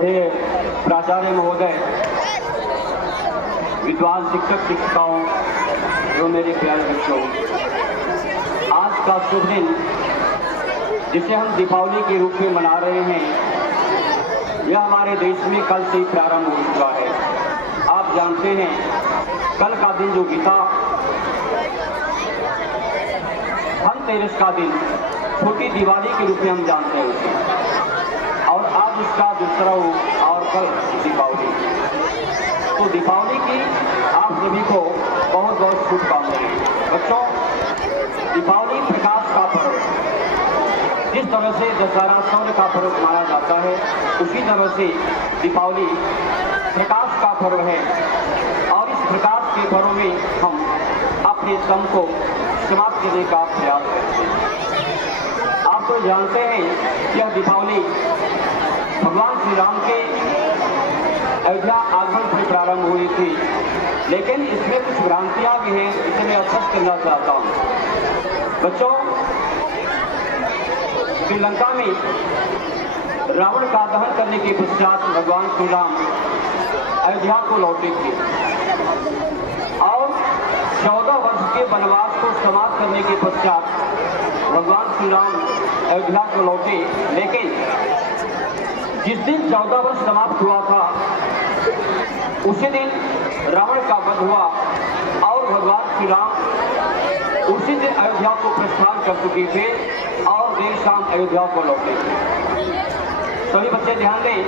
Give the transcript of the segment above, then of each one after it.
श्रद्धेय प्राचार्य महोदय, विद्वान शिक्षक शिक्षिकाओं एवं मेरे प्यारे बच्चों, आज का शुभ दिन जिसे हम दीपावली के रूप में मना रहे हैं, यह हमारे देश में कल से ही प्रारंभ हो चुका है। आप जानते हैं कल का दिन जो बीता, धनतेरस का दिन छोटी दिवाली के रूप में हम जानते हैं उसे, और आज उसका दूसरा रूप और कल दीपावली। तो दीपावली की आप सभी को बहुत बहुत शुभकामनाएं। बच्चों, दीपावली प्रकाश का पर्व, जिस तरह से दशहरा सौर्य का पर्व मनाया जाता है, उसी तरह से दीपावली प्रकाश का पर्व है। और इस प्रकाश के पर्व में हम अपने दम को समाप्त करने का प्रयास करते हैं। आप तो जानते हैं कि यह दीपावली भगवान श्री राम के अयोध्या आगमन से प्रारंभ हुई थी, लेकिन इसमें कुछ भ्रांतियां भी हैं, इसे मैं स्पष्ट करना चाहता हूं। बच्चों, श्रीलंका में रावण का दहन करने के पश्चात भगवान श्री राम अयोध्या को लौटे थे और 14 वर्ष के वनवास को समाप्त करने के पश्चात भगवान श्री राम अयोध्या को लौटे। लेकिन जिस दिन 14 वर्ष समाप्त हुआ था, उसी दिन रावण का वध हुआ और भगवान श्री राम उसी दिन अयोध्या को प्रस्थान कर चुके थे और देर शाम अयोध्या को लौटे। सभी बच्चे ध्यान दें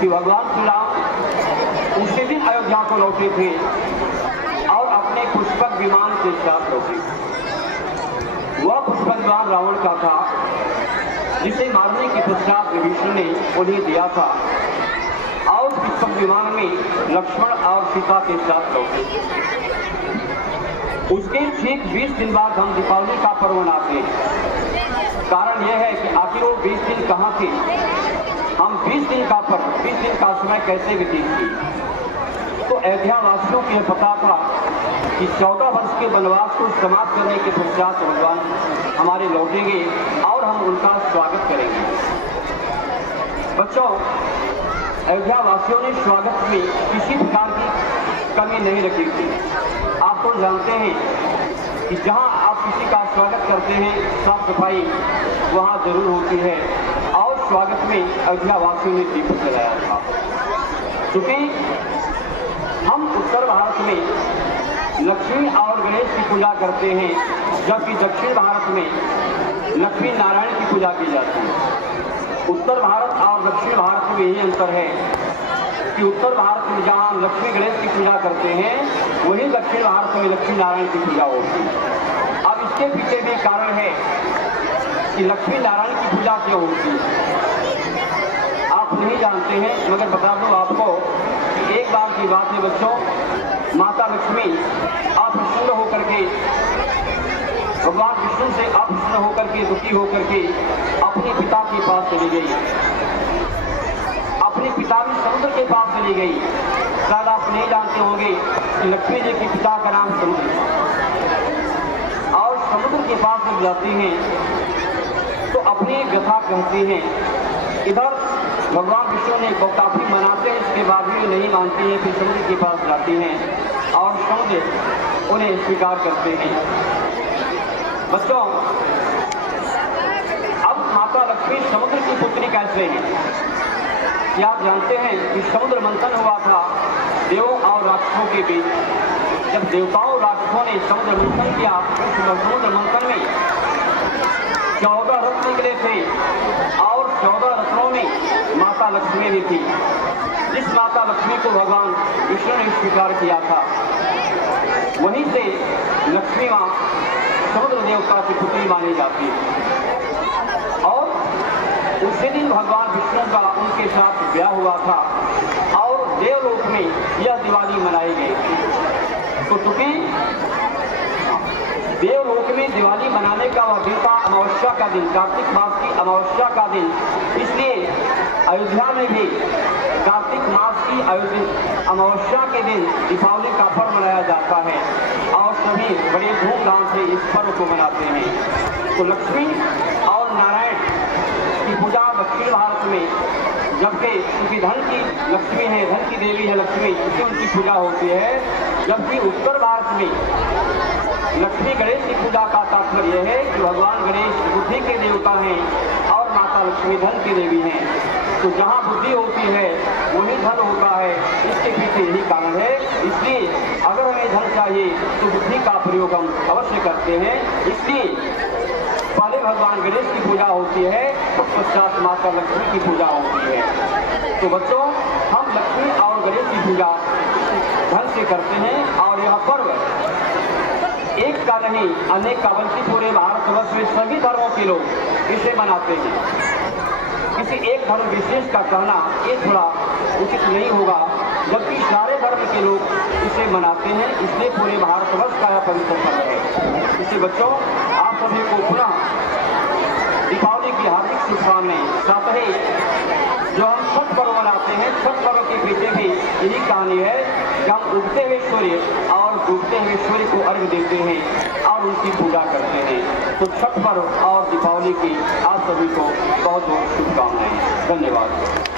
कि भगवान श्री राम उसी दिन अयोध्या को लौटे थे और अपने पुष्पक विमान के साथ लौटे। वह पुष्पक विमान रावण का था, जिसे मारने के पश्चात विभीषण ने उन्हें दिया था, और पुष्पक विमान में लक्ष्मण और सीता के साथ लौटे। उसके ठीक 20 दिन बाद हम दीपावली का पर्व मनाते हैं। कारण यह है कि आखिर वो 20 दिन कहाँ थे, हम 20 दिन का पर्व, 20 दिन का समय कैसे व्यतीत किए। तो अयोध्या वासियों को यह पता था कि 14 वर्ष के वनवास को समाप्त करने के पश्चात भगवान हमारे लौटेंगे और हम उनका स्वागत करेंगे। बच्चों, अयोध्या वासियों ने स्वागत में किसी प्रकार की कमी नहीं रखी थी। आप तो जानते हैं कि जहां आप किसी का स्वागत करते हैं, साफ सफाई वहां जरूर होती है, और स्वागत में अयोध्या वासियों ने दीप जलाया था। क्योंकि हम उत्तर भारत में लक्ष्मी और गणेश की पूजा करते हैं, जबकि दक्षिण भारत में लक्ष्मी नारायण की पूजा की जाती है। उत्तर भारत और दक्षिण भारत में यही अंतर है कि उत्तर भारत में जहाँ लक्ष्मी गणेश की पूजा करते हैं, वही दक्षिण भारत में लक्ष्मी नारायण की पूजा होती है। अब इसके पीछे भी कारण है कि लक्ष्मी नारायण की पूजा क्यों होती है, आप नहीं जानते हैं, मगर बता दूं आपको। एक बार की बात है बच्चों, माता लक्ष्मी अप्रसन्न होकर के, भगवान विष्णु से अप्रसन्न होकर के, दुखी होकर के अपने पिता के पास चली गई। अपने पिता भी समुद्र के पास चली गई। शायद आप नहीं जानते होंगे कि लक्ष्मी जी के पिता का नाम समुद्र था, और समुद्र के पास जब जाती हैं तो अपनी व्यथा कहती हैं। इधर भगवान विष्णु ने को काफी मनाते हैं, इसके बाद भी नहीं मानती हैं, फिर समुद्र के पास जाती हैं और समुद्र उन्हें स्वीकार करते हैं। बच्चों, अब माता लक्ष्मी समुद्र की पुत्री कैसे हैं? क्या आप जानते हैं कि समुद्र मंथन हुआ था देवों और राक्षसों के बीच। जब देवताओं और राक्षसों ने समुद्र मंथन किया, समुद्र मंथन में 14 रत्न निकले थे और 14 रत्नों में माता लक्ष्मी भी थी। जिस माता लक्ष्मी को भगवान विष्णु ने स्वीकार किया था, वहीं से लक्ष्मी मां समुद्र देवता की पुत्री मानी जाती है। और उसी दिन भगवान विष्णु का उनके साथ ब्याह हुआ था और देवलोक में यह दिवाली मनाई गई थी। तो चूंकि देवलोक में दिवाली मनाने का वह दिन था अमावस्या का दिन, कार्तिक मास की अमावस्या का दिन, इसलिए अयोध्या में भी कार्तिक मास की अमावस्या के दिन दीपावली का पर्व मनाया जाता है और सभी बड़े धूमधाम से इस पर्व को मनाते हैं। तो लक्ष्मी और नारायण की पूजा दक्षिण भारत में जबकि उनकी धन की लक्ष्मी है, धन की देवी है लक्ष्मी, इसलिए उनकी पूजा होती है। जबकि उत्तर भारत में लक्ष्मी गणेश की पूजा का तात्पर्य है कि भगवान गणेश बुद्धि के देवता हैं और माता लक्ष्मी धन की देवी हैं। तो जहाँ बुद्धि होती है वही धन होता है, इसके पीछे यही कारण है। इसलिए अगर हमें धन चाहिए तो बुद्धि का प्रयोग हम अवश्य करते हैं। इसलिए पहले भगवान गणेश की पूजा होती है, पश्चात माता लक्ष्मी की पूजा होती है। तो बच्चों, हम लक्ष्मी और गणेश की पूजा धन से करते हैं और यह पर्व एक का नहीं अनेक का, बल्कि पूरे भारतवर्ष में सभी धर्मों के लोग इसे मनाते हैं। किसी एक धर्म विशेष का कहना ये थोड़ा उचित नहीं होगा, जबकि सारे धर्म के लोग इसे मनाते हैं, इसलिए पूरे भारतवर्ष का यह पवित्र पर्व है। इसलिए बच्चों, आप सभी को पुनः दीपावली की हार्दिक शुभकामनाएं। साथ ही जो हम छठ पर्व मनाते हैं, छठ पर्व के पीछे भी यही कहानी है कि हम उगते हुए सूर्य और डूबते हुए सूर्य को अर्घ्य देते हैं और उनकी पूजा करते हैं। तो छठ पर्व और दीपावली की आप सभी को बहुत बहुत शुभकामनाएं। धन्यवाद।